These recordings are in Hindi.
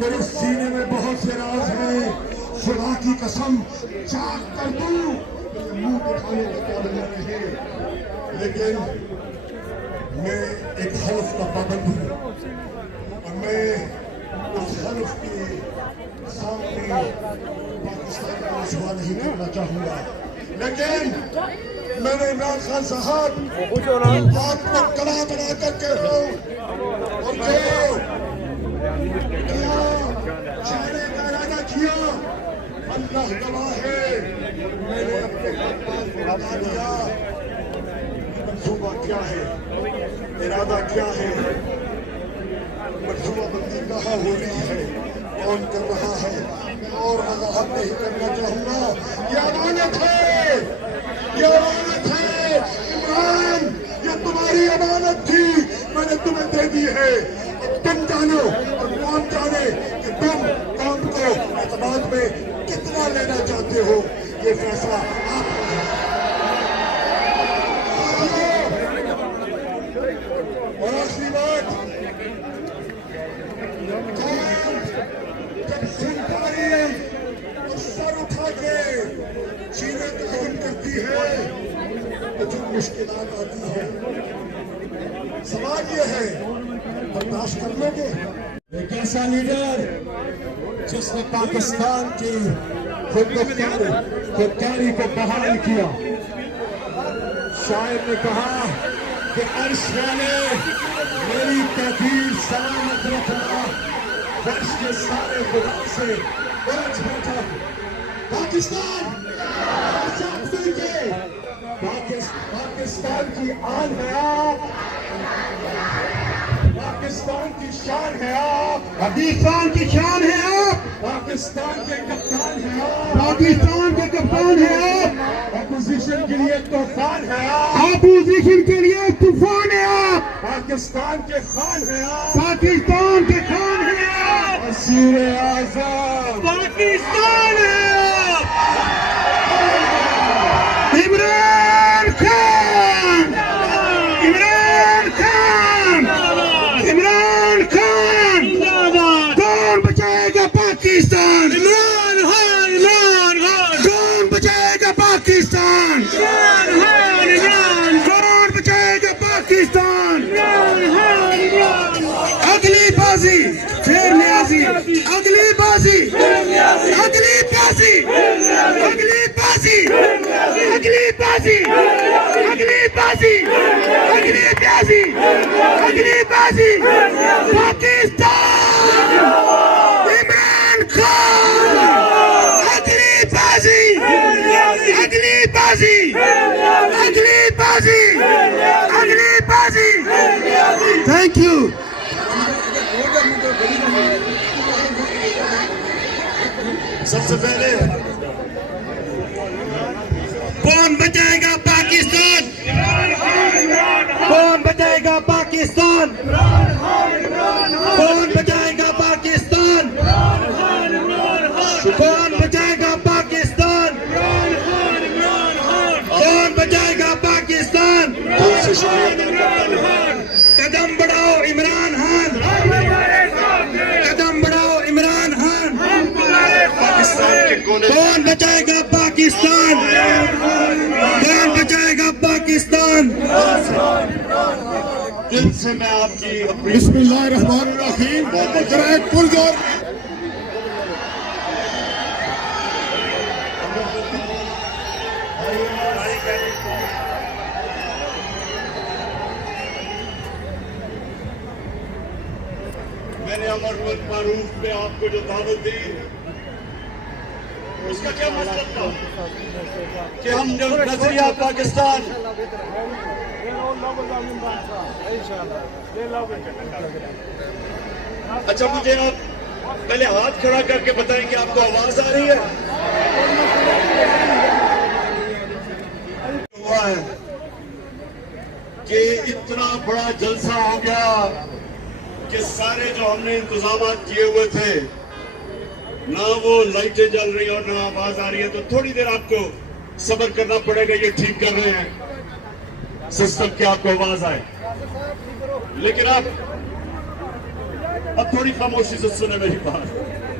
मेरे सीने में बहुत से राज हैं, खुदा की कसम चाक कर दूं मुंह दिखाने का काबिल नहीं, लेकिन मैं एक हल्फ का पाबंद हूं और मैं उस हल्फ के सामने पाकिस्तान का रुसवा नहीं करना चाहूंगा। लेकिन मैंने इमरान खान साहब बात को कड़ा बना करके चाहने का इरादा किया, अल्लाह गवाह है, मैंने अपने बात को बता दिया। मंसूबा क्या है, इरादा क्या है, मंसूबा बंदी कहाँ हो रही है, कौन कर रहा है, और वजाहत नहीं करना चाहूंगा। ये अमानत है, ये अमानत है इमरान, ये तुम्हारी अमानत थी, मैंने तुम्हें दे दी है। अब तुम जानो और कौन जाने कि तुम कौन को एतमाद में कितना लेना चाहते हो, ये फैसला आपका है। और आखिरी बात, जब सुनकारी और सर उठा के चीजें ग्रहण करती है तो जो मुश्किलात आती है, सवाल ये है बर्दाश्त कर लोगे? एक ऐसा लीडर जिसने पाकिस्तान की खुदमुख्तारी को बहाल किया। शायर ने कहा कि अर्श वाले मेरी तहदीर सलामत रखना, वर्ष के सारे खुदा से बच बैठा। पाकिस्तान पाकिस्तान की आन है आप, पाकिस्तान की शान है आप, पाकिस्तान की शान है आप, पाकिस्तान के कप्तान है आप, पाकिस्तान के कप्तान है आप, अपोजिशन के लिए तूफान है आप, अपोजिशन के लिए तूफान है आप, पाकिस्तान के खान है आप, पाकिस्तान के खान है आप, वज़ीर आज़म पाकिस्तान है आप, इमरान खान, इमरान खान, इमरान खान, कौन बचाएगा पाकिस्तान? इमरान खान, इमरान खान, कौन बचाएगा पाकिस्तान? इमरान खान, इमरान, कौन बचाएगा पाकिस्तान? इमरान खान, इमरान, अगली बाजी फिर न्याजी, अगली बाजी, अगली बाजी, अगली बाजी, अगली बाजी, अगली बाजी, अगली बाजी, अगली बाजी, पाकिस्तान, इमरान खान, अगली बाजी, अगली बाजी, अगली बाजी, अगली बाजी। Thank you. सबसे पहले कौन बचाएगा पाकिस्तान? कौन बचाएगा पाकिस्तान? कौन बचाएगा पाकिस्तान? कौन बचाएगा पाकिस्तान? कौन बचाएगा पाकिस्तान? कदम बढ़ाओ इमरान खान, कदम बढ़ाओ इमरान खान। कौन बचाएगा पाकिस्तान? कौन बचाएगा पाकिस्तान? दिल से मैं आपकी बिस्मिल्लाहिर्रहमानिर्रहीम जरा एक पुरजोर मैंने अमर मारूफ पे आपको जो दावत दी उसका क्या मतलब था कि हम जो नजरिया पाकिस्तान अच्छा मुझे आप पहले हाथ खड़ा करके बताएं कि आपको आवाज आ रही है। हुआ है कि इतना बड़ा जलसा हो गया कि सारे जो हमने इंतजाम किए हुए थे ना वो लाइटें जल रही और ना आवाज आ रही है, तो थोड़ी देर आपको सब्र करना पड़ेगा। ये ठीक कर रहे हैं सिस्टम की आपको आवाज आए, लेकिन आप अब थोड़ी खामोशी से सुने मेरी बात।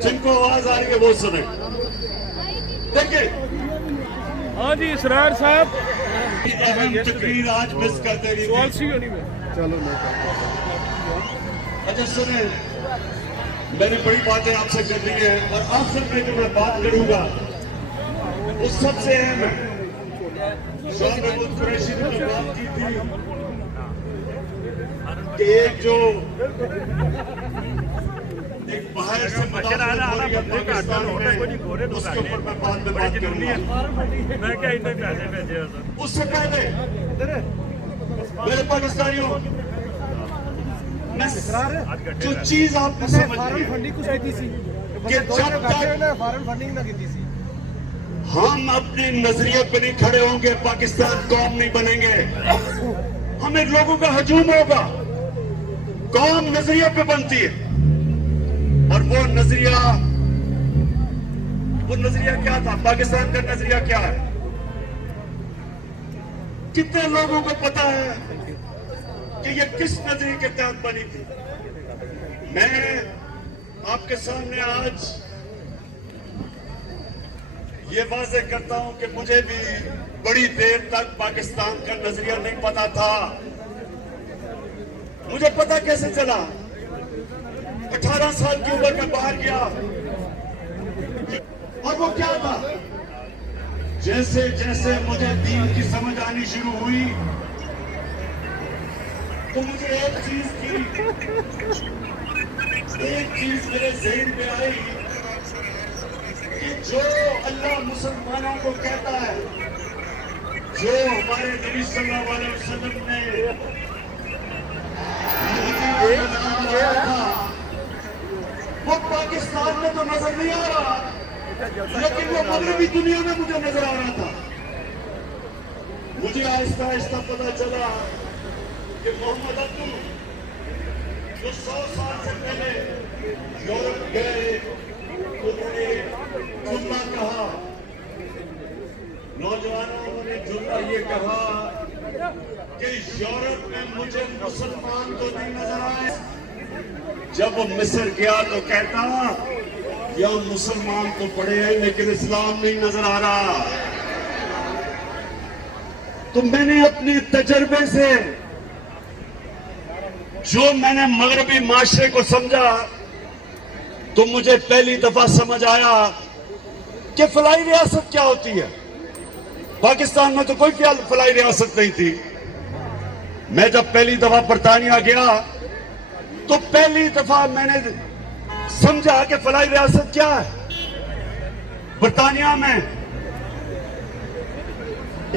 जिनको आवाज आ रही है वो सुने। देखिए हाँ जी इसरार साहब अहम तकरीर आज मिस कर दे रही थी। चलो अच्छा सुने, मैंने बड़ी बातें आपसे करनी है और आखिर में जो मैं बात करूंगा वो सबसे अहम है। शाह महमूद कुरैशी ने जो बात की थी कि एक बाहर से पाकिस्तान में, उसके ऊपर मैं बाद में बात करूंगा। मैं क्या इतने पैसे भेजे उससे पहले मेरे पाकिस्तानियों, जो चीज आपको समझ कि जब तक हम अपने नजरिए पे नहीं खड़े होंगे पाकिस्तान कौम नहीं बनेंगे। हमें लोगों का हजूम होगा, कौम नजरिए पे बनती है। और वो नजरिया क्या था? पाकिस्तान का नजरिया क्या है? कितने लोगों को पता है कि ये किस नजरिए के तहत बनी थी? मैं आपके सामने आज ये वाज़ेह करता हूं कि मुझे भी बड़ी देर तक पाकिस्तान का नजरिया नहीं पता था। मुझे पता कैसे चला? 18 साल की उम्र में बाहर गया और वो क्या था? जैसे जैसे मुझे दीन की समझ आनी शुरू हुई तो मुझे एक चीज मेरे ज़हन में आई कि जो अल्लाह मुसलमानों को कहता है, जो हमारे नबी सल्लल्लाहु अलैहि वसल्लम ने था, वो पाकिस्तान में तो नजर नहीं आ रहा, लेकिन वो मगरबी दुनिया में मुझे नजर आ रहा था। मुझे आहिस्ता आहिस्ता पता चला कि मोहम्मद अब्दुल जो 100 साल से पहले यूरोप गए, उन्होंने जुमला कहा, नौजवानों ने जुमला ये कहा कि यूरोप में मुझे मुसलमान तो नहीं नजर आए। जब वो मिस्र गया तो कहता यहाँ मुसलमान तो पड़े हैं लेकिन इस्लाम नहीं नजर आ रहा। तो मैंने अपने तजर्बे से जो मैंने मगरबी माशरे को समझा तो मुझे पहली दफा समझ आया कि फलाई रियासत क्या होती है। पाकिस्तान में तो कोई फलाई रियासत नहीं थी। मैं जब पहली दफा बरतानिया गया तो पहली दफा मैंने समझा कि फलाई रियासत क्या है। बरतानिया में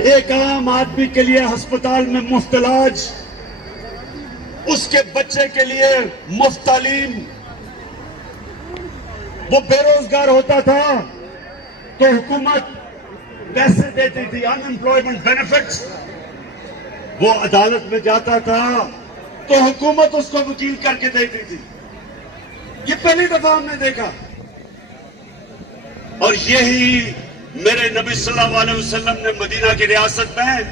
एक आम आदमी के लिए अस्पताल में मुफ्त इलाज, उसके बच्चे के लिए मुफ्त तालीम, वो बेरोजगार होता था तो हुकूमत पैसे देती थी, अनएम्प्लॉयमेंट बेनिफिट्स। वो अदालत में जाता था तो हुकूमत उसको वकील करके देती थी। ये पहली दफा हमने देखा। और यही मेरे नबी सल्लल्लाहु अलैहि वसल्लम ने मदीना की रियासत में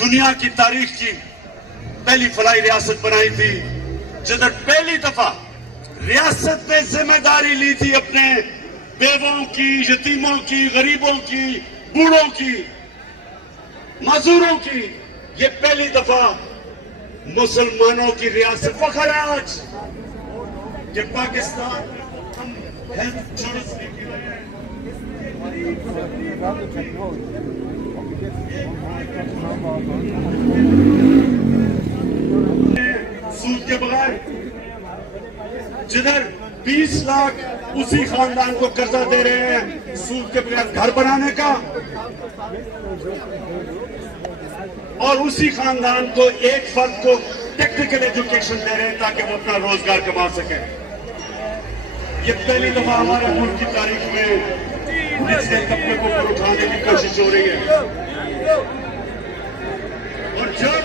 दुनिया की तारीख की पहली फलाई रियासत बनाई थी, जिधर पहली दफा रियासत ने जिम्मेदारी ली थी अपने बेवों की, यतीमों की, गरीबों की, बूढ़ों की, मजदूरों की। ये पहली दफा मुसलमानों की रियासत फखर है आज कि पाकिस्तान में हम हेल्थ इंश्योरेंस लेके आए हैं। सूद के बगैर, जिधर 20 लाख उसी खानदान को कर्जा दे रहे हैं सूद के बगैर घर बनाने का, और उसी खानदान को एक फर्द को टेक्निकल एजुकेशन दे रहे हैं ताकि वो अपना रोजगार कमा सके। ये पहली दफा हमारे मुल्क की तारीख में निचले तबके को ऊपर उठाने की कोशिश हो रही है। और जब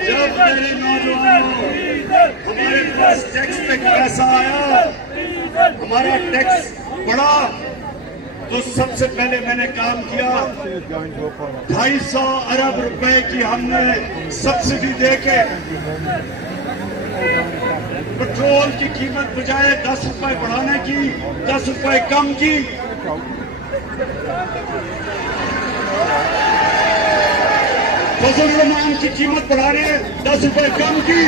मेरे नौजवानों हमारे पास टैक्स पे पैसा आया, हमारा टैक्स बढ़ा, तो सबसे पहले मैंने काम किया 250 अरब रुपए की हमने सब्सिडी देके पेट्रोल की कीमत बजाय 10 रुपए बढ़ाने की 10 रुपए कम की। फजल की कीमत बढ़ा रहे 10 रुपए कम की।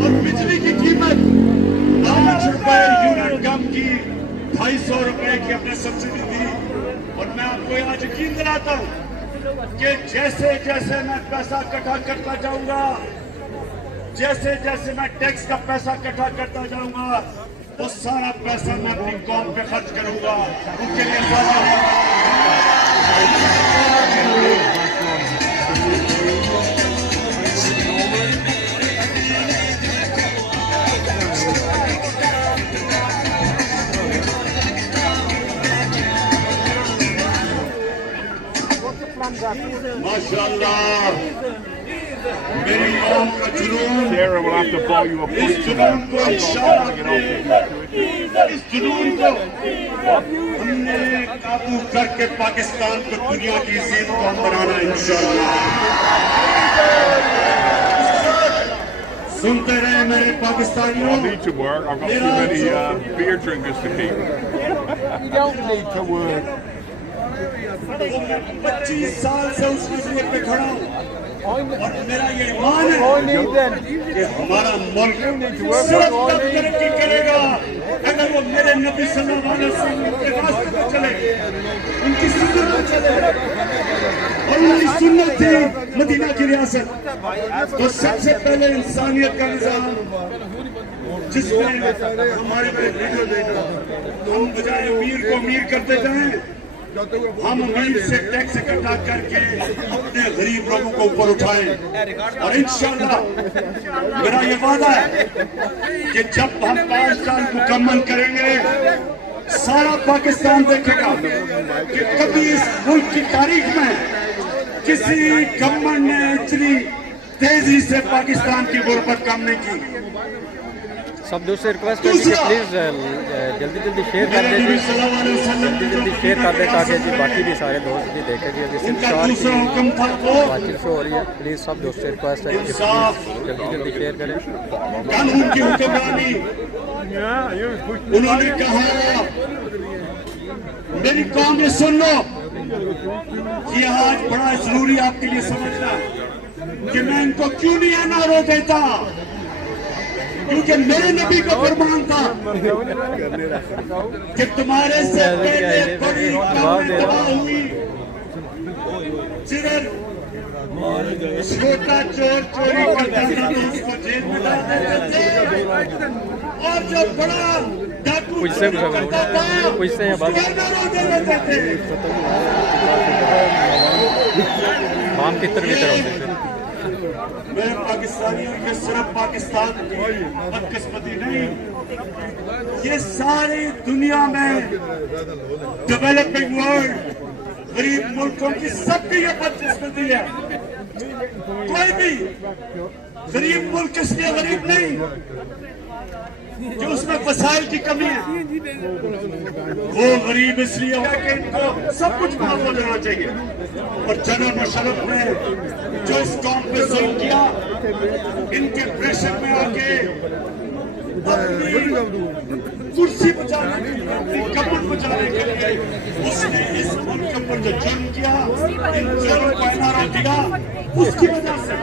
और बिजली की कीमत 5 रुपए यूनिट कम की, 250 रुपए की अपने सब्सिडी दी। और मैं आपको आज यकीन दिलाता हूं कि जैसे जैसे मैं पैसा इकट्ठा करता जाऊंगा, जैसे जैसे मैं टैक्स का पैसा इकट्ठा करता जाऊंगा, वो सारा पैसा मैं अपनी कौम पे खर्च करूंगा। उनके लिए माशाअल्लाह मेरी कौम का जुनून, Sarah will have to buy you a इस plane for जुनून that. को इंशाअल्लाह इस जुनून को हमने काबू करके पाकिस्तान को दुनिया की जीत को हम बनाना इंशाअल्लाह। सुनते रहे मेरे पाकिस्तानियों। I need to work. I've got too many beer drinkers to keep. You don't need to work. 25 साल से उस मसले पे खड़ा हूँ और मेरा ये ईमान है I need them. कि हमारा मुल्क सिर्फ तब तरक्की करेगा अगर वो मेरे नबी सल्लल्लाहु अलैहि वसल्लम के रास्ते पर चले, उनकी सुन्नत पर चले। और उनकी सुन्नत थी मदीना की रियासत। तो सबसे पहले इंसानियत का निजाम, जिसमें हमारे वीडियो देखो, हम बजाय अमीर को अमीर करते जाएं, हम अमीर से टैक्स इकट्ठा करके अपने गरीब लोगों को ऊपर उठाएं। और इंशाअल्लाह मेरा ये वादा है कि जब हम 5 साल मुकम्मल करेंगे, सारा पाकिस्तान देखेगा कि कभी इस मुल्क की तारीख में किसी गवर्नमेंट ने इतनी तेजी से पाकिस्तान की गुर्बत कम नहीं की। सब दोस्तों रिक्वेस्ट है कि प्लीज़ जल्दी जल्दी शेयर कर दीजिए, जल्दी जल्दी शेयर कर दें ताकि जी बाकी भी सारे दोस्त भी देखें कि अभी सिर्फ 4 की वाचिंग शो हो रही है। प्लीज़ सब दोस्तों रिक्वेस्ट है कि जल्दी जल्दी शेयर करें। कानून की हुक्मरानी, उन्होंने कहा मेरी कौम ये सुन लो कि आज बड़ा जरूरी आपके लिए समझना कि मैं इनको क्यों नहीं एनआरओ देता, क्योंकि मेरे नबी का फरमान था कि तुम्हारे से पहले बड़ी कौमें तबाह हुई, जिधर छोटा चोर चोरी करता था तो उसको जेल में डाल देते थे, और जो बड़ा डाकू करता था उसको एनआरओ दे देते थे। हम कितने भीतर होते थे। मेरे पाकिस्तानियों के सिर्फ पाकिस्तान की बदकिस्मती नहीं, ये सारी दुनिया में डेवलपिंग वर्ल्ड गरीब मुल्कों की सबकी ये बदकिस्मती है। कोई भी गरीब मुल्क इसलिए गरीब नहीं कि उसमें वसाइल की कमी है, वो गरीब इसलिए है कि इनको सब कुछ माफ हो जाना चाहिए। और जनरल मुशर्रफ ने जो इस कौम पे जुल्म किया, इनके प्रेशर में आके अपनी कुर्सी बचाने के लिए, अपनी कमर बचाने के लिए उसने इस मुल्क के ऊपर जो जुल्म किया, इन जुल्म को एनआरओ दिया, उसकी वजह से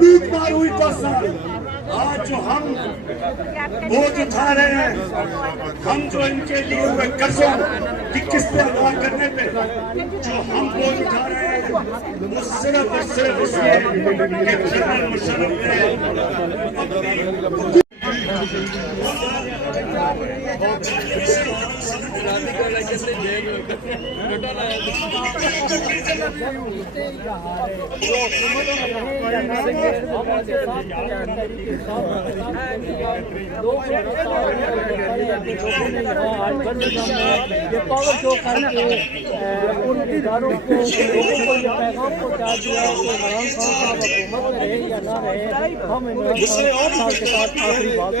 लूट मार हुई 10 साल। आज जो हम बोझ उठा रहे हैं, हम जो इनके लिए हुए कर्जों की किस्तें अदा करने पे जो हम बोझ उठा रहे हैं, वो सिर्फ और सिर्फ इसलिए कि जनरल मुशर्रफ ने पावर शो करना उन इदारों को लोगों को ये पैगाम पहुंचा दिया कि इमरान खान साहब हुकूमत में रहे या ना रहे, हम इमरान खान साहब के साथ आखिरी बात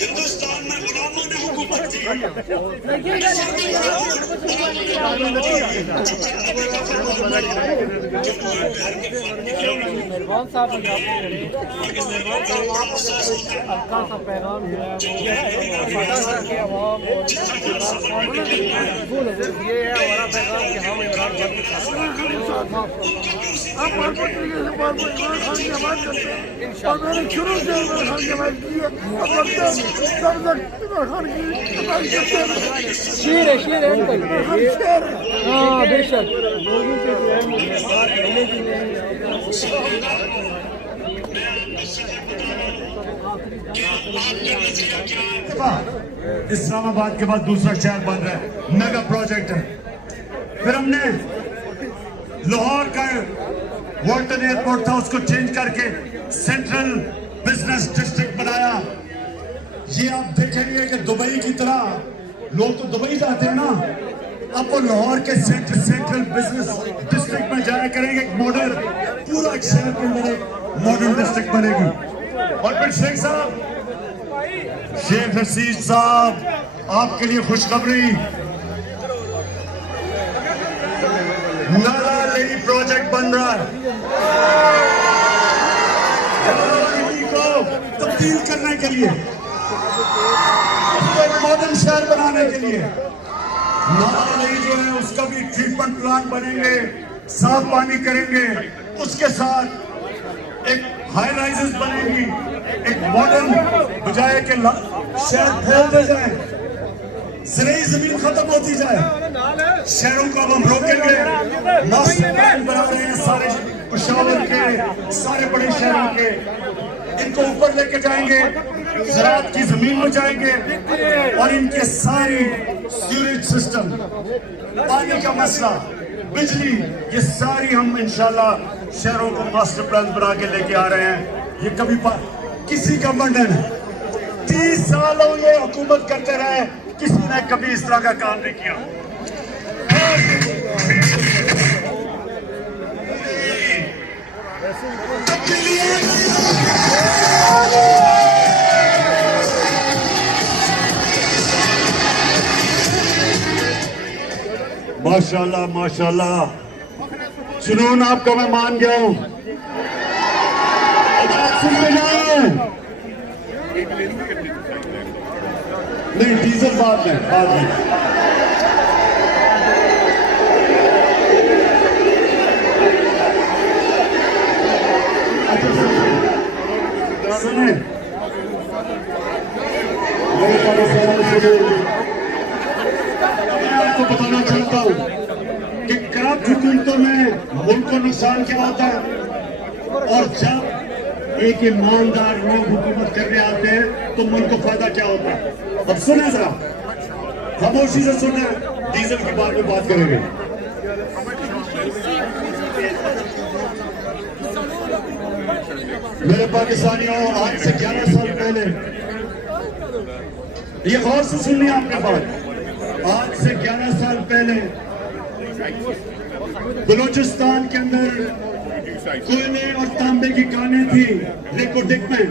हिंदुस्तान में गुलामों ने हुकूमत की। मेहरबान साहब हल्का सा पैगाम जो है ये है हमारा पैगाम कि हम इमरान खान के साथ आप इमरान खान की आवाज़ करते हैं और मैंने शुरू से इमरान खान की आवाज़ की है। अब इमरान खान की शेर है हाँ बेशक लोगों के जो है पहले की इस्लामाबाद के बाद दूसरा शहर बन रहा है, मेगा प्रोजेक्ट है। फिर हमने लाहौर का वाल्टन एयरपोर्ट था, उसको चेंज करके सेंट्रल बिजनेस डिस्ट्रिक्ट बनाया। ये आप देखेंगे कि दुबई की तरह लोग तो दुबई जाते हैं ना, अब वो लाहौर के सेंट्रल बिजनेस डिस्ट्रिक्ट में जाया करेंगे। एक मॉडल पूरा एक शहर के अंदर एक मॉडल डिस्ट्रिक्ट बनेगी। और फिर शेख साहब, शेख रशीद साहब, आपके लिए खुशखबरी, नाला लेई प्रोजेक्ट बन रहा है। को तब्दील करने के लिए, मॉडर्न शहर बनाने के लिए नाला लेई जो है उसका भी ट्रीटमेंट प्लांट बनेंगे, साफ पानी करेंगे। उसके साथ एक हाई राइजेस बनेगी, एक मॉडर्न बजाय के शहर फैलते जाए, ज़रूरी जमीन खत्म होती जाए, शहरों को अब हम रोकेंगे। मास्टर प्लान बना रहे हैं सारे पेशावर के, सारे बड़े शहरों के, इनको ऊपर लेके जाएंगे, ज़राअत की जमीन में जाएंगे और इनके सारी सीवरेज सिस्टम, पानी का मसला, बिजली, ये सारी हम इंशाल्लाह शहरों को मास्टर प्लान बना के लेके आ रहे हैं। ये कभी किसी गवर्नमेंट ने 30 सालों ये हुकूमत करते रहे, किसी ने कभी इस तरह का काम नहीं किया। माशाल्लाह माशाल्लाह, जुनून आपका मैं मान गया हूं। नहीं, डीजल बाद में सुने, मैं आपको बताना चाहता हूं कि करप्ट हुकूमतों में मुल्क को नुकसान क्या होता है, और जब एक ईमानदार लोग हुकूमत करने आते हैं तो मुल्क को फायदा क्या होता है। अब सुने जरा, खामोशी से सुने, डीजल के बारे में बात करेंगे। मेरे पाकिस्तानियों, आज से 11 साल पहले, ये गौर से सुनिए आपके बात, आज से 11 साल पहले बलूचिस्तान के अंदर कोयले और तांबे की कानें थी लेकोडिक में।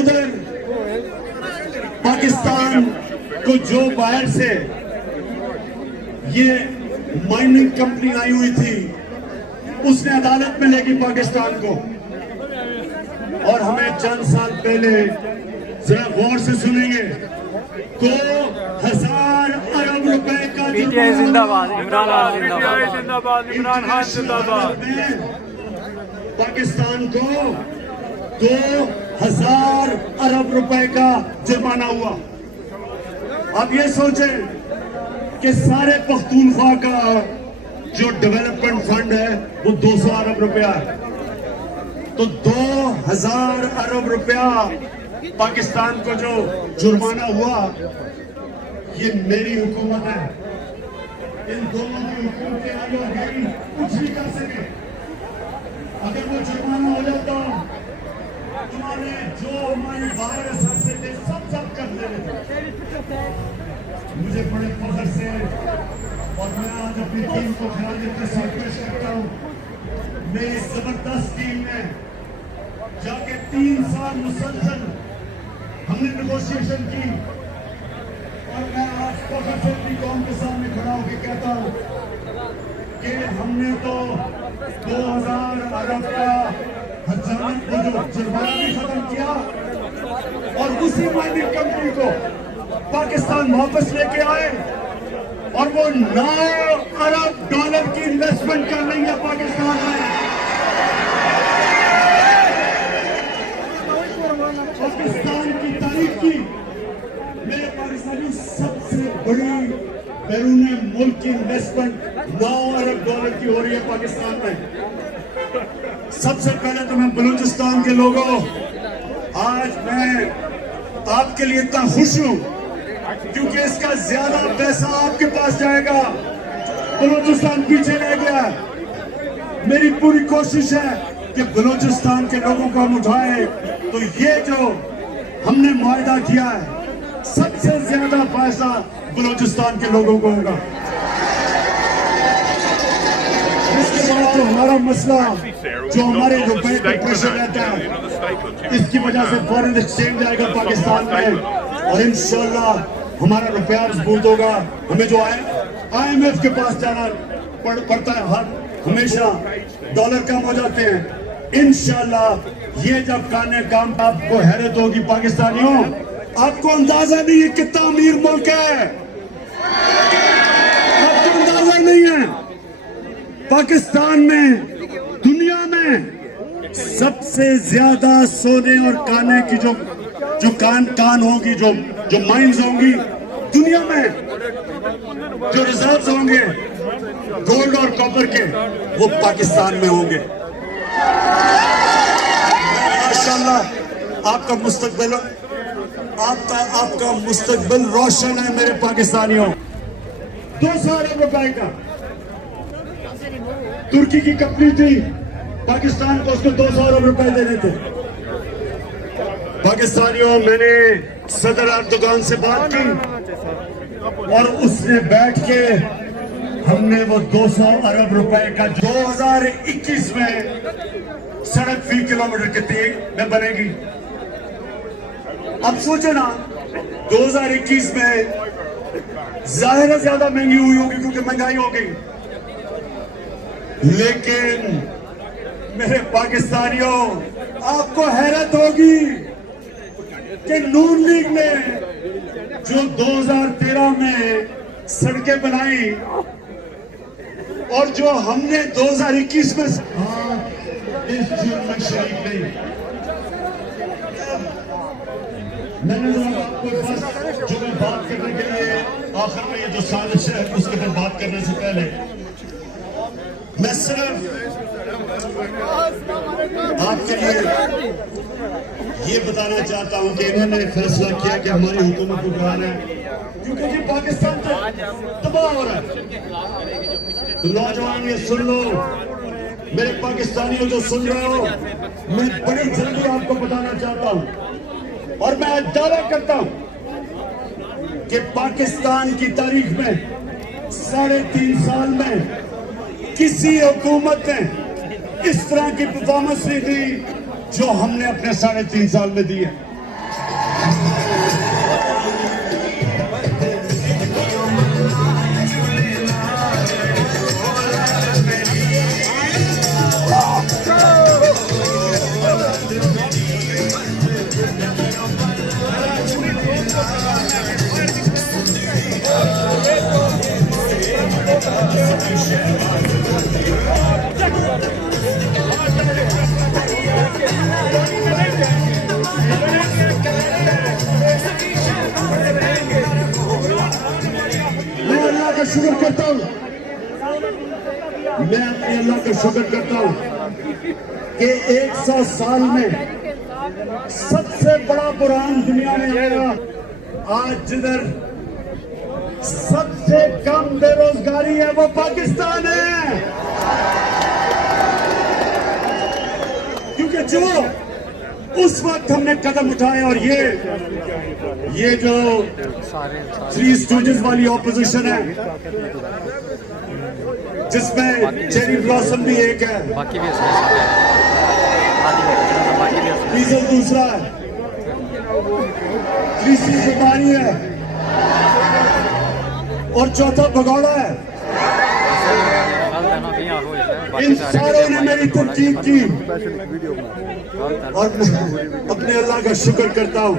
उधर पाकिस्तान को जो बाहर से ये माइनिंग कंपनी आई हुई थी, उसने अदालत में लेगी पाकिस्तान को। और हमें चंद साल पहले, जरा गौर से सुनेंगे, 2000 अरब रुपए का पीटीआई जिंदाबाद, इमरान खान जिंदाबाद, इमरान खान जिंदाबाद। पाकिस्तान को 2000 अरब रुपए का जुर्माना हुआ। अब ये सोचें कि सारे पख्तूनख्वा का जो डेवलपमेंट फंड है वो 200 अरब रुपया है, तो 2000 अरब रुपया पाकिस्तान को जो जुर्माना हुआ, ये मेरी हुकूमत है। इन दोनों की हुकूमतें आगे गई कुछ नहीं कर सके। अगर वो जुर्माना हो जाता, तुम्हारे जो हमारी 12 से थे सब कर देते। मुझे बड़े फख्र से और मैं आज अपनी टीम को खिलाड़ी तस्वीर पेश करता हूँ। मेरी जबरदस्त टीम में जाके 3 साल मुसलसल हमने नेगोशिएशन की और मैं आज फख्र से अपनी कौम के सामने खड़ा होकर कहता हूँ कि हमने तो 2000 अरब का जो जुर्माना भी खत्म किया और उसी माइनिंग कंपनी को पाकिस्तान वापस लेके आए और वो 9 अरब डॉलर की इन्वेस्टमेंट कर रही है पाकिस्तान में। पाकिस्तान की तारीफ की मेरे पाकिस्तानी सबसे बड़ी बैरून मुल्क की इन्वेस्टमेंट 9 अरब डॉलर की हो रही है पाकिस्तान में। सबसे पहले तो मैं बलूचिस्तान के लोगों, आज मैं आपके लिए इतना खुश हूं क्योंकि इसका ज्यादा पैसा आपके पास जाएगा। बलूचिस्तान पीछे रह गया। मेरी पूरी कोशिश है कि बलूचिस्तान के लोगों को हम उठाएं, तो ये जो हमने मुआहदा किया है सबसे ज्यादा पैसा बलूचिस्तान के लोगों को होगा। इसके बाद जो हमारा मसला, जो हमारे रुपए पे प्रेशर रहता है, इसकी वजह से फॉरेन एक्सचेंज आएगा पाकिस्तान में और इंशाल्लाह हमारा रुपया मजबूत होगा। हमें जो IMF के पास जाना पड़ता है, हर हमेशा डॉलर कम हो जाते हैं। इंशाल्लाह ये जब काम आपको हैरत होगी पाकिस्तानियों, आपको अंदाजा नहीं है कितना अमीर मुल्क है, आपको अंदाजा नहीं है। पाकिस्तान में दुनिया में सबसे ज्यादा सोने और काने की जो कान होगी, जो माइंस होंगी दुनिया में, जो रिजर्व्स होंगे गोल्ड और कॉपर के, वो पाकिस्तान में होंगे। माशाल्लाह आपका मुस्तकबिल रोशन है मेरे पाकिस्तानियों। 200 अरब रुपए का तुर्की की कंपनी थी, पाकिस्तान को उसको 200 अरब रुपए देने थे। पाकिस्तानियों, मैंने सदर अर्दोगान से बात की और उसने बैठ के हमने वो 200 अरब रुपए का 2021 में सड़क फी किलोमीटर कितनी में बनेगी। अब सोचे ना 2021 में जाहिर है ज्यादा महंगी हुई होगी क्योंकि महंगाई हो गई, लेकिन मेरे पाकिस्तानियों आपको हैरत होगी कि नून लीग ने जो 2013 में सड़कें बनाई और जो हमने 2021 में इस जुर्म में शरीक नहीं। मैंने आपको बस जो मैं बात करने के लिए आखिर में ये जो साजिश है उसके पर बात करने से पहले मैं सिर्फ आपके लिए ये बताना चाहता हूं कि इन्होंने फैसला किया कि हमारी हुकूमत को गिराना है क्योंकि जी पाकिस्तान तबाह हो रहा है। तो नौजवान ये सुन लो, मेरे पाकिस्तानियों जो सुन रहे हो, मैं बड़ी जल्दी आपको बताना चाहता हूं और मैं आज दावा करता हूं कि पाकिस्तान की तारीख में 3.5 साल में किसी हुकूमत ने इस तरह की परफॉर्मेंस नहीं दी जो हमने अपने 3.5 साल में दी है। शुक्र करता हूँ कि 100 साल में सबसे बड़ा बुरहान दुनिया में आया। आज जिधर सबसे कम बेरोजगारी है वो पाकिस्तान है, क्योंकि जो उस वक्त हमने कदम उठाए और ये जो थ्री स्टूडेंट्स वाली ऑपोजिशन है जिसमें चेरी ब्लॉसम भी एक है, बाकी भी डीजल दूसरा है, तीसरी बीमारी है और चौथा भगौड़ा है। इन सारों ने मेरी तरकीब की और मैं अपने अल्लाह का शुक्र करता हूँ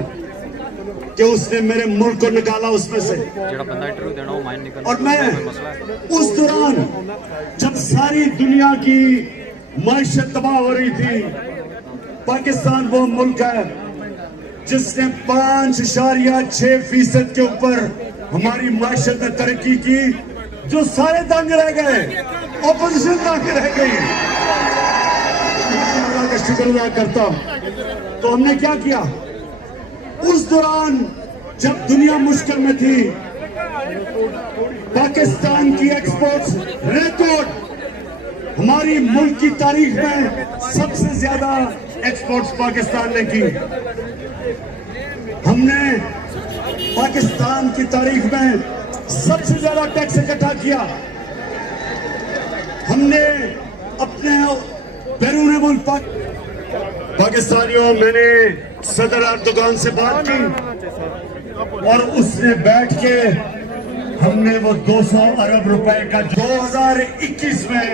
कि उसने मेरे मुल्क को निकाला उसमें से। और मैं उस दौरान जब सारी दुनिया की माइशत तबाह हो रही थी, पाकिस्तान वो मुल्क है जिसने 5.6% के ऊपर हमारी माइशत ने तरक्की की, जो सारे दंग रह गए, ऑपोजिशन दंग रह गई। अल्लाह का शुक्र अदा करता हूं। तो हमने क्या किया उस दौरान जब दुनिया मुश्किल में थी, पाकिस्तान की एक्सपोर्ट्स रिकॉर्ड, हमारी मुल्क की तारीख में सबसे ज्यादा एक्सपोर्ट्स पाकिस्तान ने की। हमने पाकिस्तान की तारीख में सबसे ज्यादा टैक्स इकट्ठा किया। हमने अपने बैरून मुल्क पाकिस्तानियों, मैंने सदर अर्दोगान से बात की और उसने बैठ के हमने वो 200 अरब रुपए का 2021 में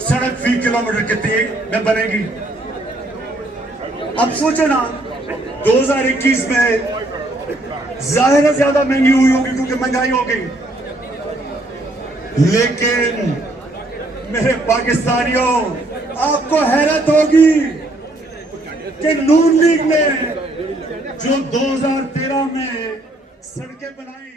सड़क फी किलोमीटर कितनी में बनेगी। अब सोचे ना 2021 में जाहिर है ज्यादा महंगी हुई होगी क्योंकि महंगाई हो गई, लेकिन मेरे पाकिस्तानियों आपको हैरत होगी कि नून लीग ने जो 2013 में सड़कें बनाई